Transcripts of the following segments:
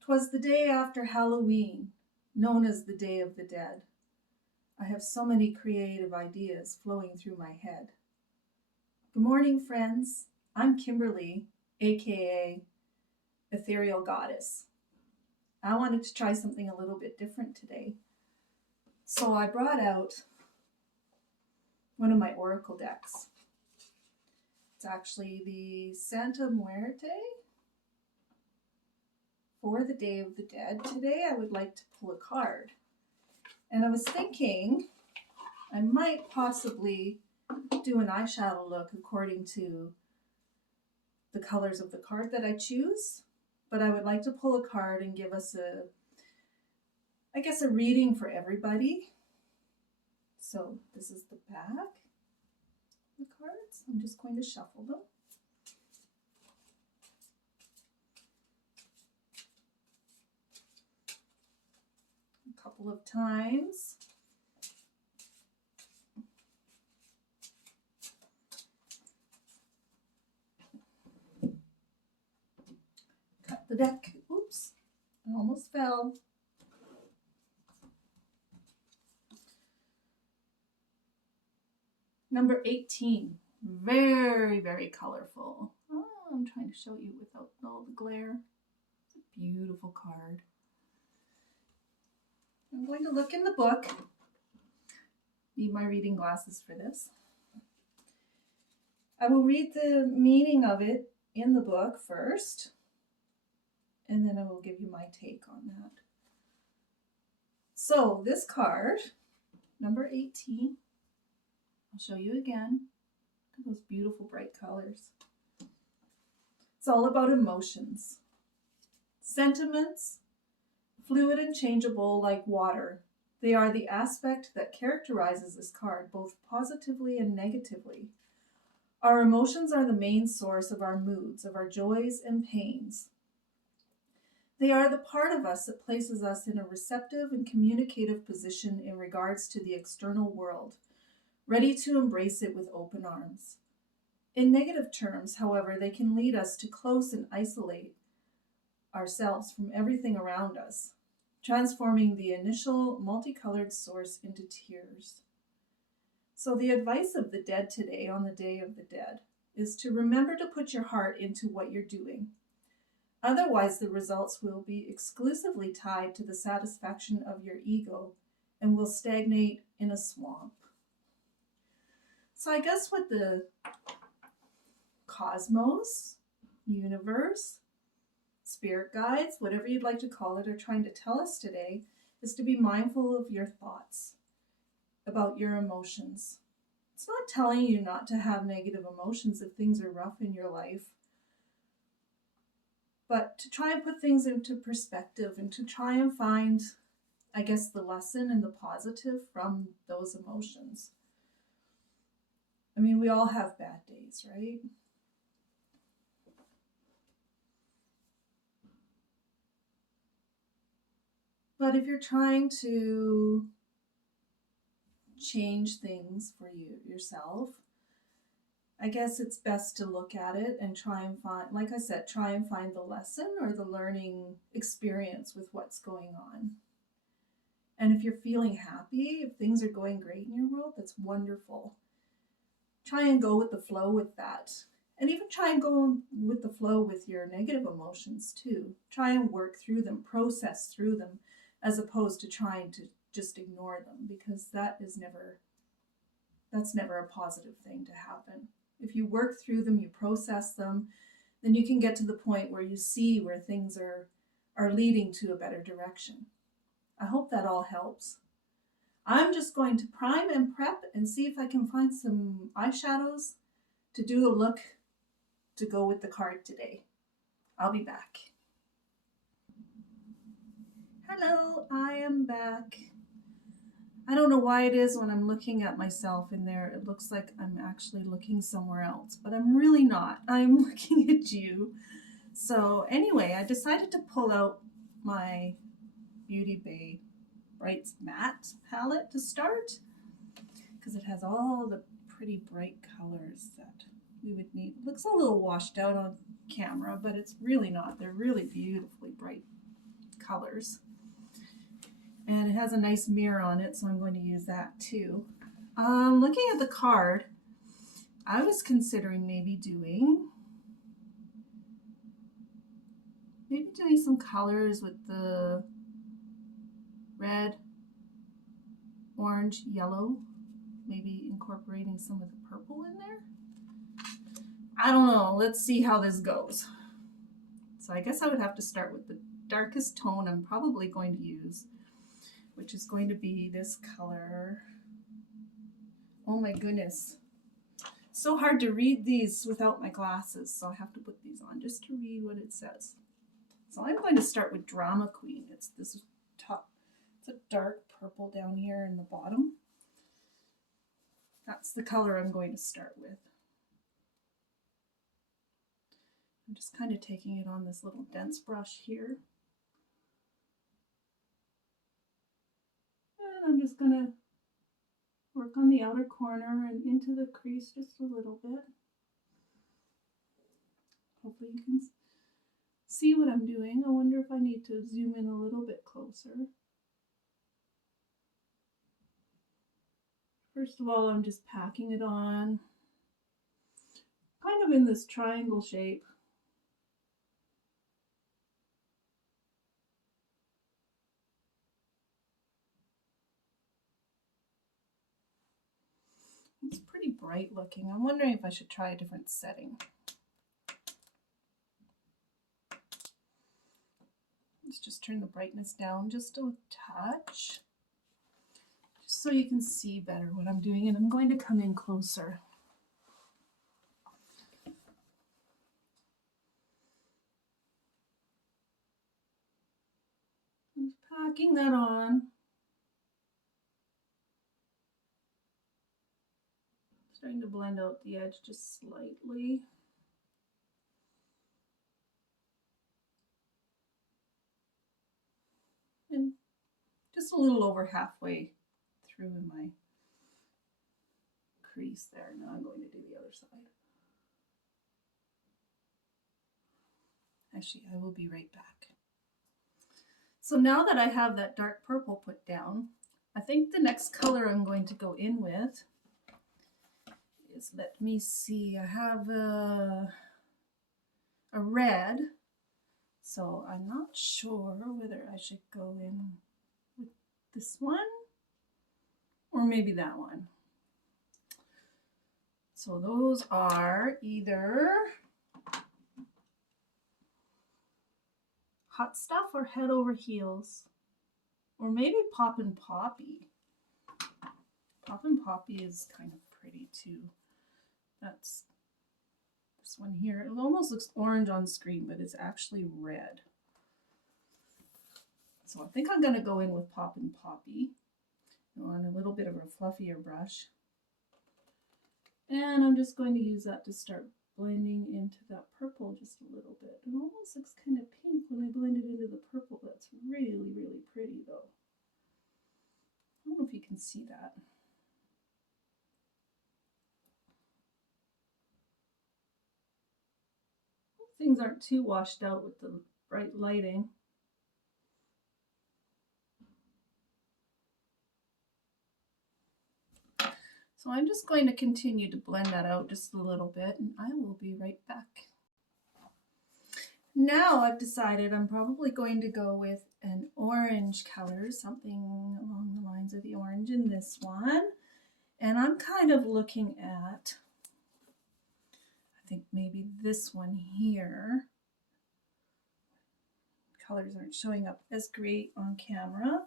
'Twas the day after Halloween, known as the Day of the Dead. I have so many creative ideas flowing through my head. Good morning, friends. I'm Kimberly, aka Ethereal Goddess. I wanted to try something a little bit different today. So I brought out one of my oracle decks. It's actually the Santa Muerte for the Day of the Dead. Today I would like to pull a card. And I was thinking I might possibly do an eyeshadow look according to the colors of the card that I choose. But I would like to pull a card and give us a reading for everybody. So this is the back of the cards. I'm just going to shuffle them. A couple of times. Cut the deck. Oops, I almost fell. Number 18, very, very colorful. Oh, I'm trying to show you without all the glare. It's a beautiful card. I'm going to look in the book. Need my reading glasses for this. I will read the meaning of it in the book first, and then I will give you my take on that. So this card, number 18, I'll show you again. Look at those beautiful bright colors. It's all about emotions. Sentiments, fluid and changeable like water. They are the aspect that characterizes this card, both positively and negatively. Our emotions are the main source of our moods, of our joys and pains. They are the part of us that places us in a receptive and communicative position in regards to the external world, ready to embrace it with open arms. In negative terms, however, they can lead us to close and isolate ourselves from everything around us, transforming the initial multicolored source into tears. So the advice of the dead today on the Day of the Dead is to remember to put your heart into what you're doing. Otherwise, the results will be exclusively tied to the satisfaction of your ego and will stagnate in a swamp. So I guess what the cosmos, universe, spirit guides, whatever you'd like to call it, are trying to tell us today is to be mindful of your thoughts, about your emotions. It's not telling you not to have negative emotions if things are rough in your life, but to try and put things into perspective and to try and find, I guess, the lesson and the positive from those emotions. I mean, we all have bad days, right? But if you're trying to change things for yourself, I guess it's best to look at it and try and find, like I said, try and find the lesson or the learning experience with what's going on. And if you're feeling happy, if things are going great in your world, that's wonderful. Try and go with the flow with that. And even try and go with the flow with your negative emotions too. Try and work through them, process through them, as opposed to trying to just ignore them, because that's never a positive thing to happen. If you work through them, you process them, then you can get to the point where you see where things are leading to a better direction. I hope that all helps. I'm just going to prime and prep and see if I can find some eyeshadows to do a look to go with the card today. I'll be back. Hello, I am back. I don't know why it is when I'm looking at myself in there, it looks like I'm actually looking somewhere else, but I'm really not. I'm looking at you. So anyway, I decided to pull out my Beauty Bay Brights Matte palette to start, because it has all the pretty bright colors that we would need. It looks a little washed out on camera, but it's really not. They're really beautifully bright colors. And it has a nice mirror on it, so I'm going to use that too. Looking at the card, I was considering maybe doing some colors with the red, orange, yellow, maybe incorporating some of the purple in there. I don't know. Let's see how this goes. So I guess I would have to start with the darkest tone I'm probably going to use, which is going to be this color. Oh my goodness. So hard to read these without my glasses, so I have to put these on just to read what it says. So I'm going to start with Drama Queen. It's this top, it's a dark purple down here in the bottom. That's the color I'm going to start with. I'm just kind of taking it on this little dense brush here. And I'm just going to work on the outer corner and into the crease just a little bit. Hopefully you can see what I'm doing. I wonder if I need to zoom in a little bit closer. First of all, I'm just packing it on, kind of in this triangle shape. It's pretty bright looking. I'm wondering if I should try a different setting. Let's just turn the brightness down just a touch, just so you can see better what I'm doing. And I'm going to come in closer. I'm packing that on. Starting to blend out the edge just slightly. And just a little over halfway through in my crease there. Now I'm going to do the other side. Actually, I will be right back. So now that I have that dark purple put down, I think the next color I'm going to go in with is, let me see, I have a red, so I'm not sure whether I should go in with this one or maybe that one. So those are either Hot Stuff or Head Over Heels, or maybe Poppin' Poppy. Poppin' Poppy is kind of pretty too. That's this one here. It almost looks orange on screen, but it's actually red. So I think I'm going to go in with Poppin' Poppy on a little bit of a fluffier brush. And I'm just going to use that to start blending into that purple just a little bit. It almost looks kind of pink when I blend it into the purple. That's really, really pretty though. I don't know if you can see that. Things aren't too washed out with the bright lighting. So I'm just going to continue to blend that out just a little bit, and I will be right back. Now I've decided I'm probably going to go with an orange color, something along the lines of the orange in this one. And I'm kind of looking at, I think maybe this one here. Colors aren't showing up as great on camera.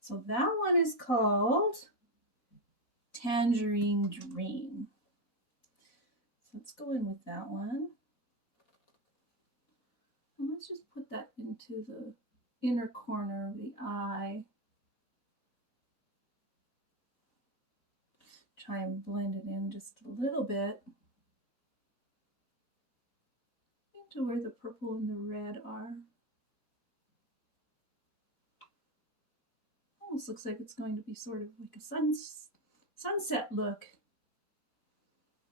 So that one is called Tangerine Dream. So let's go in with that one. And let's just put that into the inner corner of the eye. Try and blend it in just a little bit into where the purple and the red are. Almost looks like it's going to be sort of like a sunset look,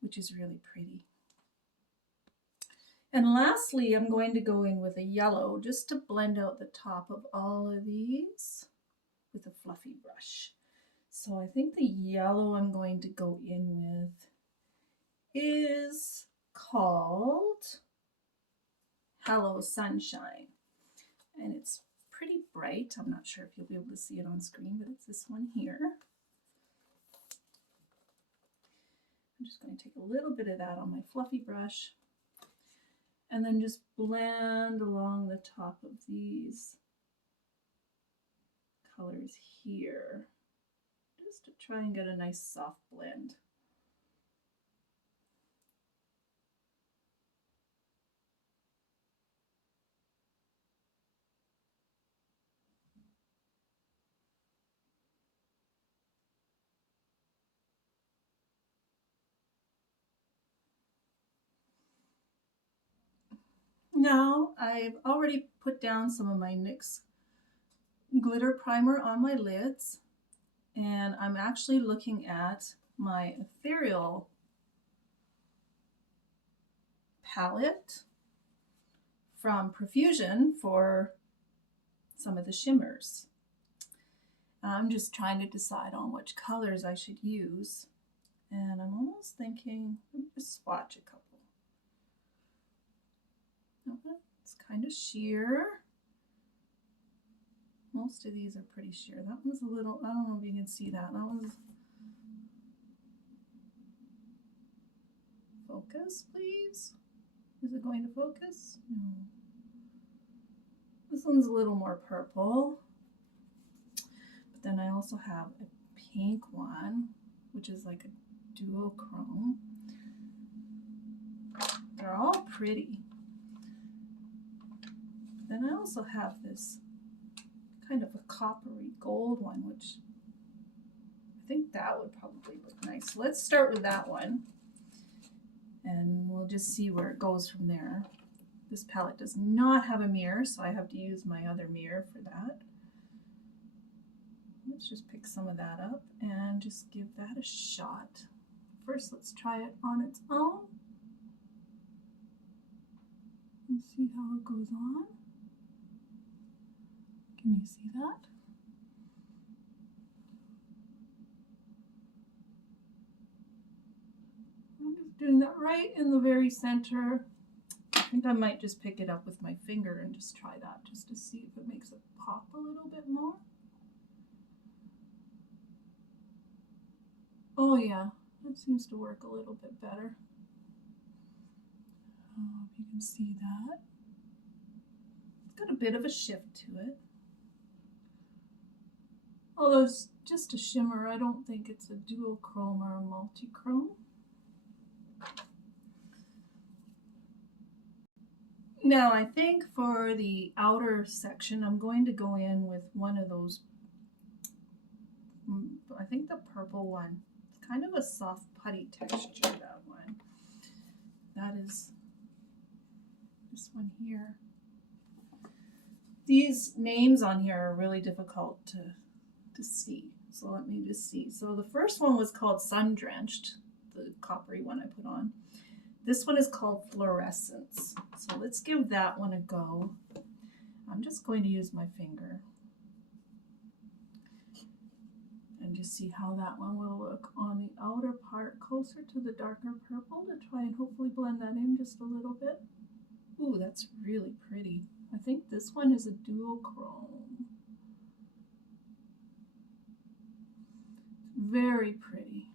which is really pretty. And lastly, I'm going to go in with a yellow just to blend out the top of all of these with a fluffy brush. So I think the yellow I'm going to go in with is called Hello Sunshine. And it's pretty bright. I'm not sure if you'll be able to see it on screen, but it's this one here. I'm just going to take a little bit of that on my fluffy brush and then just blend along the top of these colors here, just to try and get a nice soft blend. Now I've already put down some of my NYX glitter primer on my lids, and I'm actually looking at my ethereal palette from Profusion for some of the shimmers. I'm just trying to decide on which colors I should use, and I'm almost thinking, let me just swatch a couple. It's kind of sheer. Most of these are pretty sheer. That one's a little, I don't know if you can see that. That one's, focus please. Is it going to focus? No. This one's a little more purple. But then I also have a pink one, which is like a duochrome. They're all pretty. Then I also have this kind of a coppery gold one, which I think that would probably look nice. So let's start with that one, and we'll just see where it goes from there. This palette does not have a mirror, so I have to use my other mirror for that. Let's just pick some of that up and just give that a shot. First, let's try it on its own and see how it goes on. Can you see that? I'm just doing that right in the very center. I think I might just pick it up with my finger and just try that just to see if it makes it pop a little bit more. Oh yeah, that seems to work a little bit better. Oh, if you can see that. It's got a bit of a shift to it. Although it's just a shimmer, I don't think it's a duochrome or a multichrome. Now I think for the outer section, I'm going to go in with one of those, I think the purple one. It's kind of a soft putty texture, that one. That is this one here. These names on here are really difficult to see. So let me just see. So the first one was called Sun Drenched, the coppery one I put on. This one is called Fluorescence. So let's give that one a go. I'm just going to use my finger and just see how that one will look on the outer part, closer to the darker purple, to try and hopefully blend that in just a little bit. Ooh, that's really pretty. I think this one is a duochrome. Very pretty.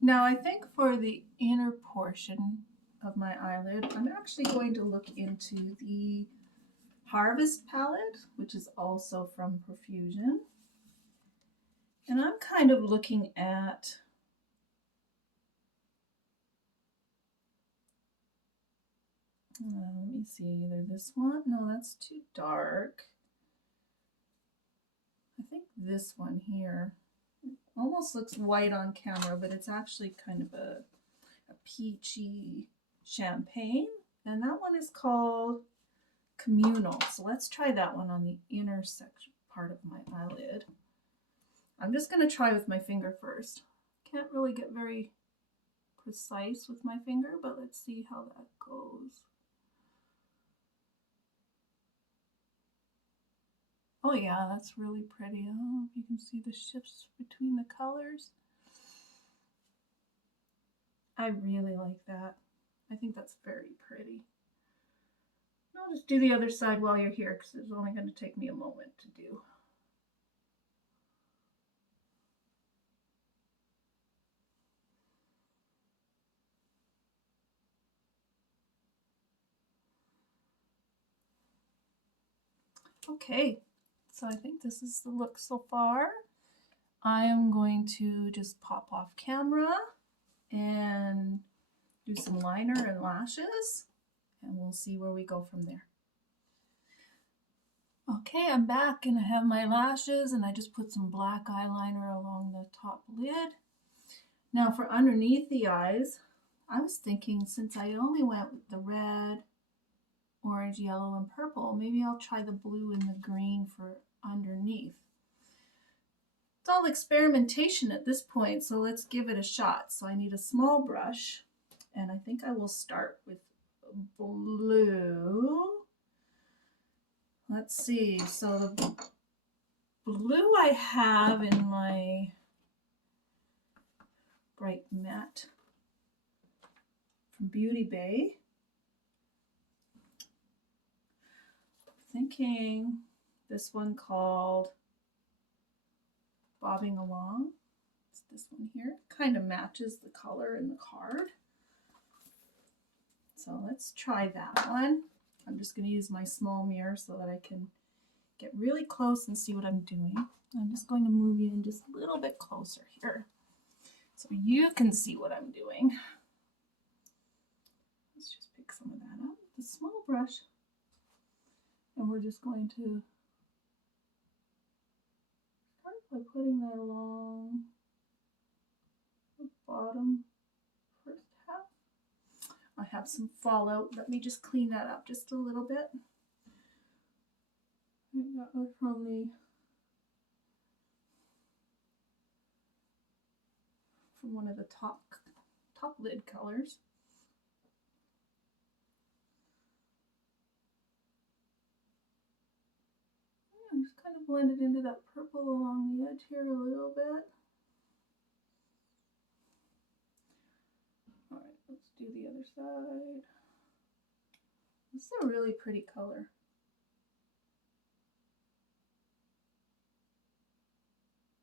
Now I think for the inner portion of my eyelid, I'm actually going to look into the Harvest palette, which is also from Profusion. And I'm kind of looking at let me see, either this one, no, that's too dark. I think this one here almost looks white on camera, but it's actually kind of a peachy champagne. And that one is called Communal. So let's try that one on the inner section part of my eyelid. I'm just going to try with my finger first. Can't really get very precise with my finger, but let's see how that goes. Oh yeah, that's really pretty. I don't know if you can see the shifts between the colors. I really like that. I think that's very pretty. I'll just do the other side while you're here because it's only going to take me a moment to do. Okay, so I think this is the look so far. I am going to just pop off camera and do some liner and lashes, and we'll see where we go from there. Okay, I'm back and I have my lashes, and I just put some black eyeliner along the top lid. Now for underneath the eyes, I was thinking since I only went with the red, orange, yellow, and purple, maybe I'll try the blue and the green for underneath. It's all experimentation at this point, so let's give it a shot. So I need a small brush, and I think I will start with blue. Let's see, so the blue I have in my Bright Matte from Beauty Bay. Thinking this one called Bobbing Along. It's this one here. Kind of matches the color in the card. So let's try that one. I'm just going to use my small mirror so that I can get really close and see what I'm doing. I'm just going to move you in just a little bit closer here so you can see what I'm doing. Let's just pick some of that up with a small brush. And we're just going to start by putting that along the bottom first half. I have some fallout. Let me just clean that up just a little bit. That was from one of the top lid colors. I'm just kind of blend it into that purple along the edge here a little bit. All right, let's do the other side. This is a really pretty color.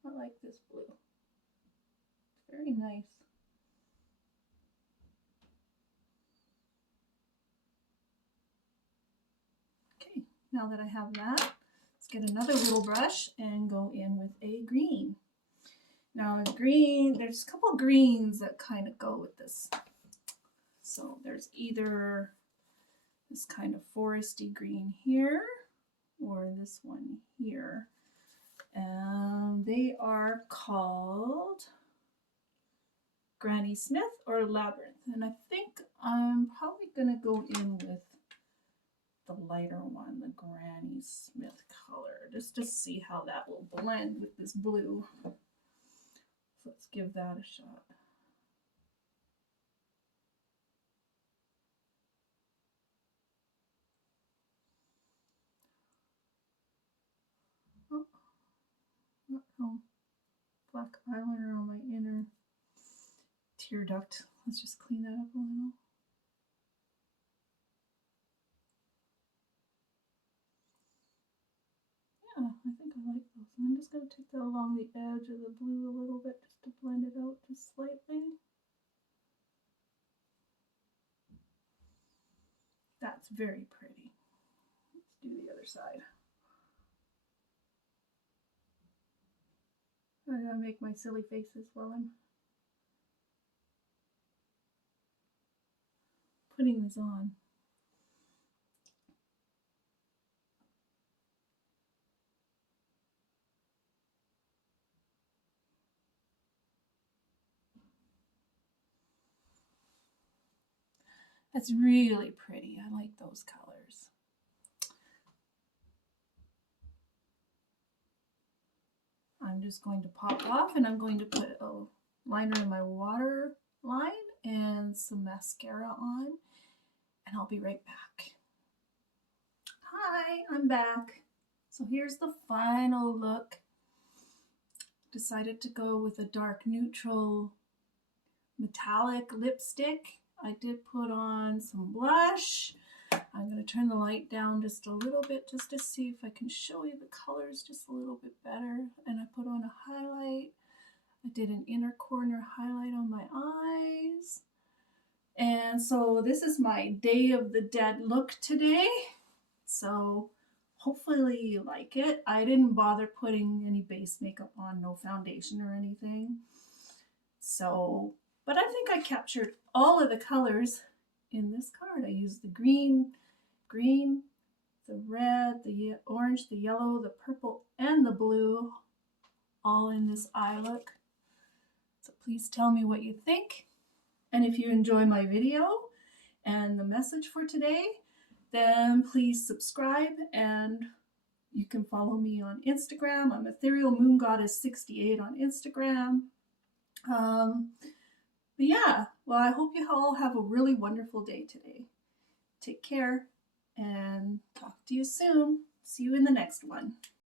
I like this blue. It's very nice. Okay, now that I have that, let's get another little brush and go in with a green. Now a green, there's a couple greens that kind of go with this. So there's either this kind of foresty green here or this one here. And they are called Granny Smith or Labyrinth. And I think I'm probably going to go in with the lighter one, the Granny Smith color, just to see how that will blend with this blue. So let's give that a shot. Oh, black eyeliner on my inner tear duct. Let's just clean that up a little. Yeah, I think I like those. And I'm just going to take that along the edge of the blue a little bit just to blend it out just slightly. That's very pretty. Let's do the other side. I'm going to make my silly faces while I'm putting this on. That's really pretty. I like those colors. I'm just going to pop off and I'm going to put a liner in my water line and some mascara on, and I'll be right back. Hi, I'm back. So here's the final look. Decided to go with a dark neutral metallic lipstick. I did put on some blush. I'm going to turn the light down just a little bit just to see if I can show you the colors just a little bit better. And I put on a highlight. I did an inner corner highlight on my eyes. And so this is my Day of the Dead look today. So hopefully you like it. I didn't bother putting any base makeup on, no foundation or anything. So, but I think I captured all of the colors in this card. I used the green, the red, the orange, the yellow, the purple, and the blue, all in this eye look. So please tell me what you think. And if you enjoy my video and the message for today, then please subscribe, and you can follow me on Instagram. I'm Ethereal Moon Goddess 68 on Instagram. But yeah, well, I hope you all have a really wonderful day today. Take care and talk to you soon. See you in the next one.